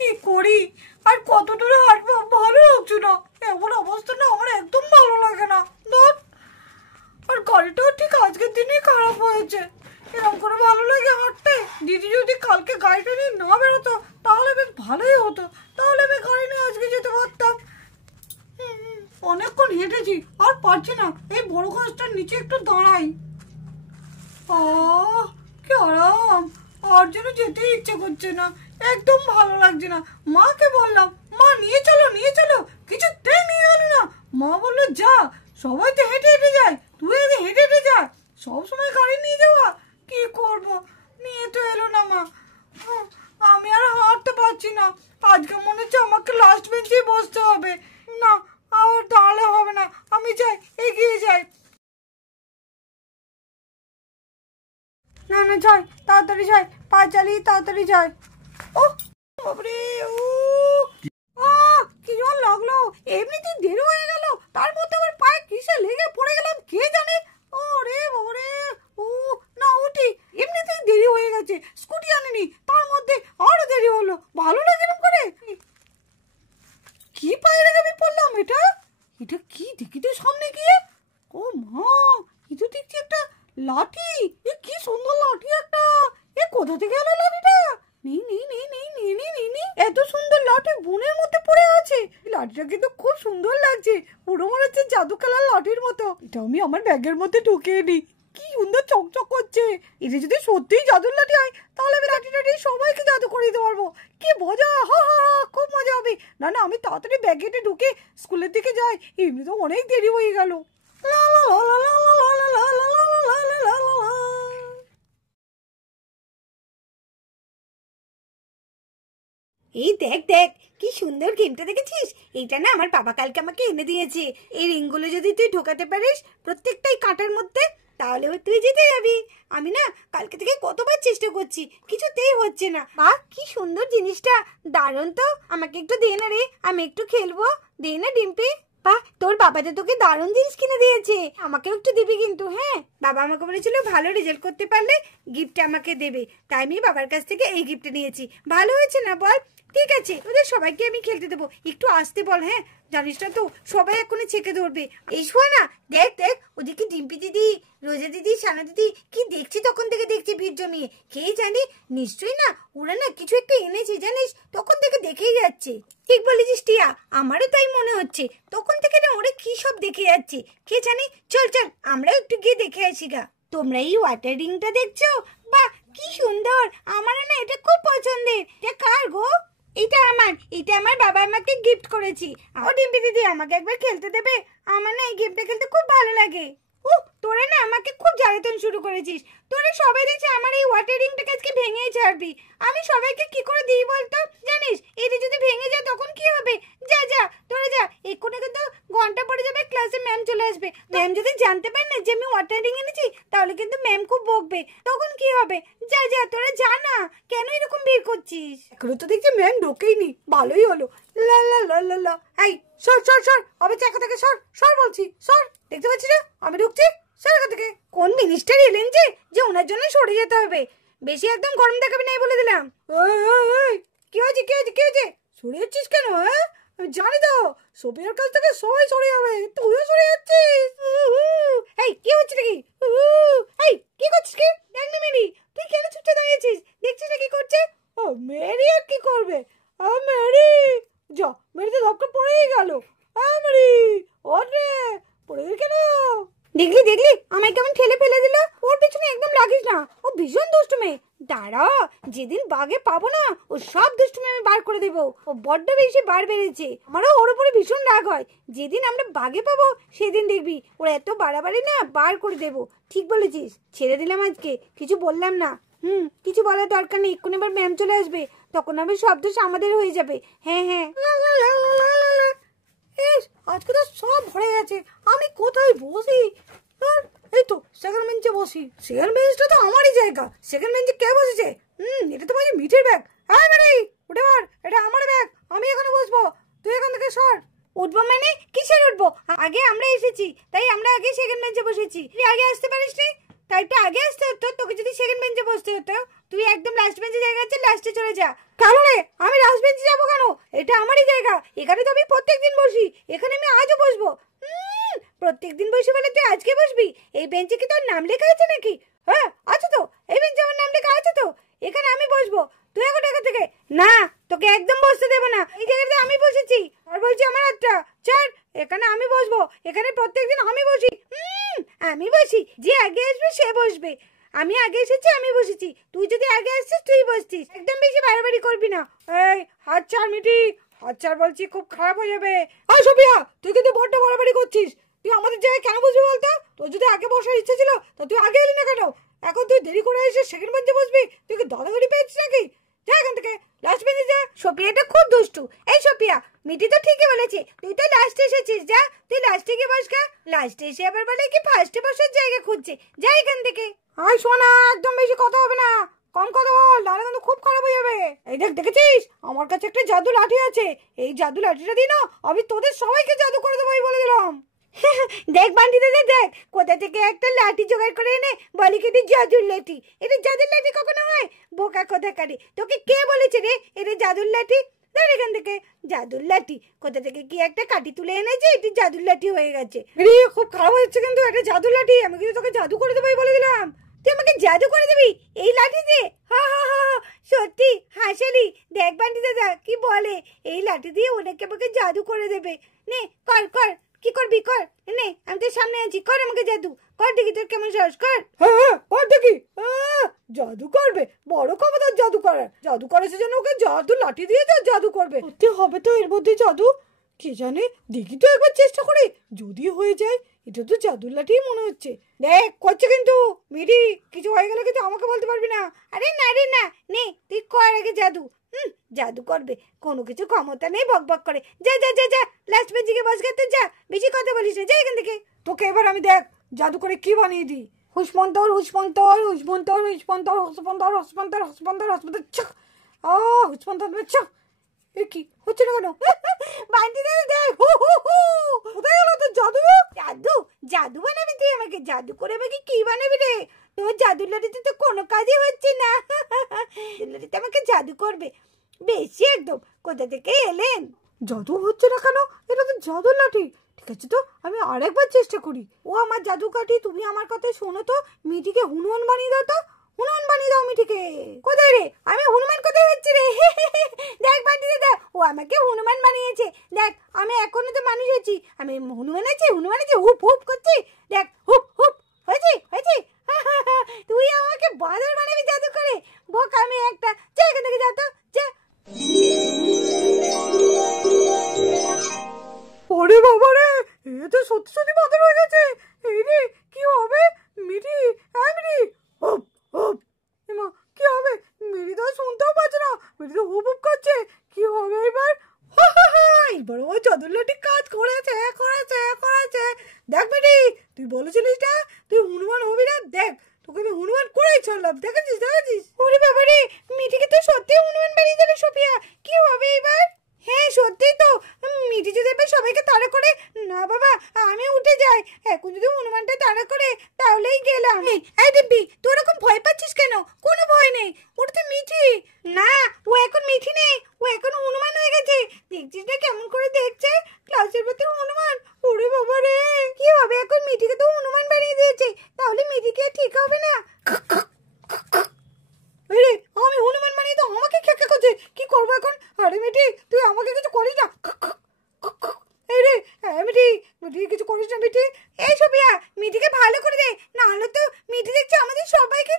কি করি আর কত দূরে হাঁটবো, ভালো লাগছে না। এমন অবস্থা না আমার একদম ভালো লাগে না। ধর, আর গাড়িটাও ঠিক আজকের দিনেই খারাপ হয়েছে। এরকম করে ভালো লাগে হাঁটতে? দিদি যদি কালকে গাড়িটা নিয়ে না বেরোতো তাহলে বেশ ভালোই হতো, তাহলে আমি গাড়ি নিয়ে আজকে যেতে পারতাম। অনেকক্ষণ হেঁটেছি, আর পারছি না। এই বড় গাছটার নিচে একটু দাঁড়াই। কি আরাম, আর যেন যেতে ইচ্ছে করছে না, একদম ভালো লাগছে না। মাকে বললাম, মা নিয়ে চলো নিয়ে চলো, কিছুতেই নিয়ে গেল না। মা বললো যা, সবাই তো হেঁটে হেঁটে যায়, তুই আগে হেঁটে হেঁটে যা। সবসময় গাড়ি নিয়ে যাওয়া, কি করব, নিয়ে তো এলো না মা। আমি আর হাঁটতে পারছি না। আজকে মনে হচ্ছে আমাকে লাস্ট বেঞ্চেই বসতে হবে। না, আর দাঁড়ালে হবে না, আমি যাই, এগিয়ে যাই। না না, যাই, তাড়াতাড়ি যাই, পা চালিয়ে তাড়াতাড়ি যাই। ও বাবরে, কি জল লাগলো, এমনিতেই দেরি হয়ে গেল, তার মধ্যে আবার পায়ে কিসে লেগে পড়ে গেলাম কে জানে। ওরে বাবরে, ও না, উঠি, এমনিতেই দেরি হয়ে গেছে, স্কুটি আনিনি, তার মধ্যে আরো দেরি হলো। ভালো লাগে এরকম করে। কি পায়ে লেগে আমি পড়লাম? এটা এটা কি দেখি তো সামনে গিয়ে। ও মা, এ তো দেখছি একটা লাঠি। এ কি সুন্দর লাঠি একটা। এ কোথা থেকে এলো লাঠিটা? নেই নেই নেই নেই নেই নেই নেই নেই, এত সুন্দর লাঠি বনের মধ্যে পড়ে আছে। লাঠিটা কিন্তু খুব সুন্দর লাগছে, পুরো মনে হচ্ছে জাদু খেলার লাঠির মতো। এটা আমি আমার ব্যাগের মধ্যে ঢুকিয়ে নিই। কি সুন্দর চকচক করছে। এটা যদি সত্যিই জাদুর লাঠি হয় তাহলে আমি লাঠিটা দিয়ে সবাইকে জাদু করে দিতে পারবো। কি মজা, হা হা হা, খুব মজা হবে। না না, আমি তাড়াতাড়ি ব্যাগেটে ঢুকে স্কুলের দিকে যাই, এমনি তো অনেক দেরি হয়ে গেল। এই দেখ দেখ, কি সুন্দর গেমটা দেখেছিস? এইটা না আমার বাবা কালকে আমাকে এনে দিয়েছে। এই রিংগুলো যদি তুই ঢোকাতে পারিস প্রত্যেকটাই কাঁটার মধ্যে, তাহলে তুই জিতে যাবি। আমি না কালকে থেকে কতবার চেষ্টা করছি, কিছুতেই হচ্ছে না। বাহ, কি সুন্দর জিনিসটা, দারুণ তো। আমাকে একটু দে না রে, আমি একটু খেলবো, দে না ডিম্পি। বাহ, তোর বাবা তো তোকে দারুণ জিনিস কিনে দিয়েছে, আমাকেও একটু দিবি কিন্তু। হ্যাঁ, বাবা আমাকে বলেছিল ভালো রেজাল্ট করতে পারলে গিফট আমাকে দেবে, তাই আমি বাবার কাছ থেকে এই গিফটটা নিয়েছি। ভালো হয়েছে না বল? ঠিক আছে, ওদের সবাইকে আমি খেলতে দেবো, একটু আসতে বল। হ্যাঁ, জানিস না তো সবাই এখনই ছেঁকে ধরবে। এই শোয়া না, দেখ দেখ, ওদিকে ডিম্পি দিদি, রোজা দিদি, সানা দিদি কি দেখছি, তখন থেকে দেখছি ভিড় জমিয়ে। কে জানি, নিশ্চয়ই না ওরা না কিছু একটা এনেছে জানিস, তখন থেকে দেখেই যাচ্ছে। ঠিক বলেছিস টিয়া, আমারও তাই মনে হচ্ছে, তখন থেকে না ওরা কি সব দেখে যাচ্ছে কে জানি। চল চল, আমরাও একটু গিয়ে দেখে আসি গা। তোমরা এই ওয়াটার রিংটা দেখছো? বাহ, কি সুন্দর, আমার না এটা খুব পছন্দের। এটা কার গো? এটা আমার, এটা আমার বাবা আমাকে গিফট করেছি। ও ডিম্পি দিদি, আমাকে একবার খেলতে দেবে? আমার না এই গেমটা খেলতে খুব ভালো লাগে। তোরা না আমাকে খুব জ্বালাতন শুরু করেছিস। তোরা সবাই দেখছি আমার এই ওয়াটার রিংটাকে আজকে ভেঙেই ছাড়বি। আমি সবাইকে কি করে দিই বলতো? জানিস, এটা যদি ভেঙে যায় তখন কি হবে? যা যা, তোরা যা, এক্ষুনি কিন্তু ঘন্টা পড়ে যাবে, ক্লাসে ম্যাম চলে আসবে। ম্যাম যদি জানতে পারে না যে আমি ওয়াটার রিং এনেছি, তাহলে কিন্তু ম্যাম খুব বকবে, তখন কি হবে? যা যা, তোরা যা না, কেন এরকম ভিড় করছিস? এখনো তো দেখছি ম্যাম ঢোকেইনি, ভালোই হলো। লা লা লা লা লা, এই সর সর সর, আমি চাকা থেকে সর সর বলছি, সর। দেখতে পাচ্ছি না আমি ঢুকছি, সর এখান থেকে। কোন মিনিস্টার এলেন যে ওনার জন্য সরে যেতে হবে? বেশি একদম গরম দেখাবি না বলে দিলাম। কি হয়েছে কি হয়েছে কি হয়েছে? সরে যাচ্ছিস কেন? হ্যাঁ, আমি জানি তো সোফিয়ার কাছ থেকে সবাই সরে যাবে, তুইও সরে যাচ্ছিস। এই কি হচ্ছে নাকি? এই কি করছিস কি? দেখ না মেরি, তুই কেন চুপচাপ দাঁড়িয়েছিস? দেখছিস না কি করছে? ও মেরি, আর কি করবে? মেরি, যা, মেরি তো ধক্কা পড়েই গেল। মেরি, ওরে পড়ে গেল কেন? দেখলি দেখলি আমায় কেমন ঠেলে ফেলে দিল। ওর পিছনে একদম লাগিস না, ও ভীষণ দুষ্টু মেয়ে। দাঁড়া, যেদিন বাগে পাবো না ও সব দুষ্টুমি আমি বার করে দেবো। ও বড্ড বেশি বার বেড়েছে, আমারও ওর উপরে ভীষণ রাগ হয়। যেদিন আমরা বাগে পাবো সেদিন দেখবি ওর এত বাড়াবাড়ি না বার করে দেবো। ঠিক বলেছিস, ছেড়ে দিলাম আজকে, কিছু বললাম না। কিছু বলার দরকার নেই, এক্ষুনি আবার ম্যাম চলে আসবে, তখন আমি সব দোষ আমাদের হয়ে যাবে। হ্যাঁ হ্যাঁ, আজকে তো সব ভরে গেছে, আমি কোথায় বসি? এই তো সেকেন্ড বেঞ্চে বসি। সেকেন্ড বেঞ্চটা তো আমারই জায়গা, সেকেন্ড বেঞ্চে কে বসেছে? এটা তো বলছি মিঠের ব্যাগ। হ্যাঁ মেরি, উঠে পার, এটা আমার ব্যাগ, আমি এখানে বসবো, তুই এখান থেকে সর। উঠবো মানে কিসের উঠবো? আগে আমরা এসেছি তাই আমরা আগে সেকেন্ড বেঞ্চে বসেছি। তুই আগে আসতে পারিস নি, তাই তো আগে আসতে হতো। তোকে যদি সেকেন্ড বেঞ্চে বসতে হতো, তুই একদম লাস্ট বেঞ্চে জায়গা আছে, লাস্টে চলে যা। কেন রে, আমি লাস্ট বেঞ্চে যাবো? না, এখানে তো আমি প্রত্যেকদিন বসি, এখানে আমি আজও বসবো। প্রত্যেকদিন বসি বলে তুই আজকে বসবি? এই বেঞ্চে কি তোর নাম লেখা আছে নাকি? হ্যাঁ আছে তো, এই বেঞ্চে আমার নাম লেখা আছে তো, এখানে আমি বসবো। তুই এখন এখান থেকে না, তোকে একদম বসতে দেবো না, এই জায়গাতে আমি বসেছি আর বলছি আমার হাতটা ছাড়। এখানে আমি বসবো, এখানে প্রত্যেকদিন আমি বসি। আমি বসি, যে আগে আসবে সে বসবে। আমি আগে এসেছি, আমি বসেছি, তুই যদি আগে আসছিস তুই বসছিস। একদম বেশি বাড়াবাড়ি করবি না। এই হাত ছাড় মিটি, হাত ছাড় বলছি, খুব খারাপ হয়ে যাবে। আর সোফিয়া, তুই কিন্তু বড্ড বাড়াবাড়ি করছিস। তুই আমাদের জায়গায় কেন বসবি বলতো? তোর যদি আগে বসার ইচ্ছে ছিল তো তুই আগে এলি না কেন? এখন তুই দেরি করে এসে সেকেন্ড বেঞ্চে বসবি? তুই কি দাদাগিরি পেয়েছিস নাকি? যা এখান থেকে, লাস্ট বেঞ্চে যা। সোফিয়াটা খুব দুষ্টু। এই সোফিয়া, মিটি তো ঠিকই বলেছে, তুই তো লাস্টে এসেছিস, যা তুই লাস্টে গিয়ে বস। লাস্টে এসে আবার বলে কি ফার্স্টে বসার জায়গা খুঁজছে। যা এখান থেকে। আয় শোনা, একদম বেশি কথা হবে না, কম কথা বল, নাহলে কিন্তু খুব খারাপ হয়ে যাবে। এই দেখ, দেখেছিস আমার কাছে একটা জাদু লাঠি আছে, এই জাদু লাঠিটা দিই না, আমি তোদের সবাইকে জাদু করে দেবো বলে দিলাম। দেখ বান্টি দাদা, দেখ কোথা থেকে একটা লাঠি জোগাড় করে এনে বলি কি এটা জাদুর লাঠি। এটা জাদুর লাঠি কখনো হয়? বোকা কোথাকারে, তোকে কে বলেছে রে এটা জাদুর লাঠি? ধর এখান থেকে। জাদুর লাঠি কোথা থেকে কি একটা কাঠি তুলে এনেছে, এটি জাদুর লাঠি হয়ে গেছে। রে খুব খারাপ হচ্ছে কিন্তু, এটা জাদুর লাঠি, আমি কিন্তু তোকে জাদু করে দেবো বলে দিলাম। তুই আমাকে জাদু করে দিবি এই লাঠি দিয়ে? হা হা হা, সত্যি হাসালি। দেখ বান্টি দাদা কি বলে, এই লাঠি দিয়ে ওনাকে আমাকে জাদু করে দেবে। নে কর কর, কি করবি কর, নে আমি তোর সামনে আছি, কর আমাকে জাদু কর, দেখি তোর কেমন সাহস, কর। হ্যাঁ কর দেখি। জাদু করবে? বড় ক্ষমতার জাদু করার, জাদু করেছে যেন ওকে জাদু লাঠি দিয়ে তো জাদু করবে। সত্যি হবে তো এর মধ্যে জাদু? কে জানে, দেখি তো একবার চেষ্টা করে, যদি হয়ে যায়। এটা তো জাদুর লাঠি মনে হচ্ছে। দেখ করছে কিন্তু মিরি, কিছু হয়ে গেলে কিন্তু আমাকে বলতে পারবি না। আরে না রে না, নে তুই কর আগে জাদু। জাদু করবে, কোনো কিছু ক্ষমতা নেই, বক বক করে। যা যা যা যা, লাস্ট বেঞ্চে গিয়ে বস গে, যা, বেশি কথা বলিস না, যা এখান থেকে। তোকে এবার আমি দেখ জাদু করে কি বানিয়ে দিই। হুসমন্তর হুসমন্তর হুসমন্তর হুসমন্তর হুসমন্তর হুসমন্তর হুসমন্তর হুসমন্তর ছ। হুসমন্তর ছ। এ কি হচ্ছে না কেন? বান্টি দাদা দেখ, কোথায় গেল তোর জাদু? জাদু? জাদু বানাবি তুই আমাকে? জাদু করে আমাকে কি বানাবি রে? তোর জাদুর লাঠিতে তো কোনো কাজই হচ্ছে না। লাঠিতে আমাকে জাদু করবে বেশি একদম। কোথা থেকে এলেন? জাদু হচ্ছে না কেন? এটা তো জাদুর লাঠি। ঠিক আছে তো, আমি আরেকবার চেষ্টা করি। ও আমার জাদু কাঠি, তুমি আমার কথা শোনো তো, মিটিকে হনুমান বানিয়ে দাও তো, হনুমান বানিয়ে দাও মিটিকে। কোথায় রে? আমি হনুমান কোথায় হচ্ছে রে? দেখ বান্টি দাদা, ও আমাকে হনুমান বানিয়েছে। দেখ আমি এখনো তো মানুষ আছি, আমি হনুমান আছি, হনুমান আছি, হুপ হুপ করছি। দেখ হুপ হুপ হয়েছি হয়েছি। তুই আমাকে বাঁদর বানাবি জাদু করে? বোকা আমি একটা, যা এখান থেকে, যা তো যা। ওরে বাবা রে, এ তো সত্যি সত্যি বাঁদর হয়ে গেছে। এই রে কি হবে? মিটি, হ্যাঁ মিটি, হুপ হুপ। এমা কি হবে? মিটি তো শুনতেও পাচ্ছে না, মিটি তো হুপ হুপ করছে। কি হবে এবার? এবার ও চাদর লাঠি কাজ করেছে করেছে করেছে। দেখ মিটি, তুই বলেছিলিস না তুই হনুমান হবি না, দেখ তোকে আমি হনুমান করেই ছাড়লাম, দেখেছিস দেখেছিস। ওরে বাবা রে, মিটিকে তো সত্যি হনুমান বানিয়ে দিল সোফিয়া। কি হবে এবার? হ্যাঁ সত্যিই তো, মিটি যদি এবার সবাইকে তাড়া করে। না বাবা, আমি উঠে যাই, এখন যদি হনুমানটা তাড়া করে তাহলেই গেলাম। এই দিব্যি, তুই এরকম ভয় পাচ্ছিস কেন? কোনো ভয় নেই, ওটা তো মিঠি। না, ও এখন মিঠি নেই, ও এখন হনুমান হয়ে গেছে। দেখছিস না কেমন করে দেখছে, ক্লাসের ভেতর হনুমান। ওরে বাবা রে, কি হবে এখন? মিঠিকে তো হনুমান বানিয়ে দিয়েছে, তাহলে মিঠিকে ঠিক হবে না। আরে আমি হনুমান বানিয়ে তো আমাকে খেকা করছে, কি করবো এখন? আরে মিঠি, তুই আমাকে কিছু করিস না। এই রে, মিঠি, মিঠি কিছু করিস না মিঠি। এই সোফিয়া, মিঠিকে ভালো করে দে, নাহলে তো মিঠি দেখছে আমাদের সবাইকে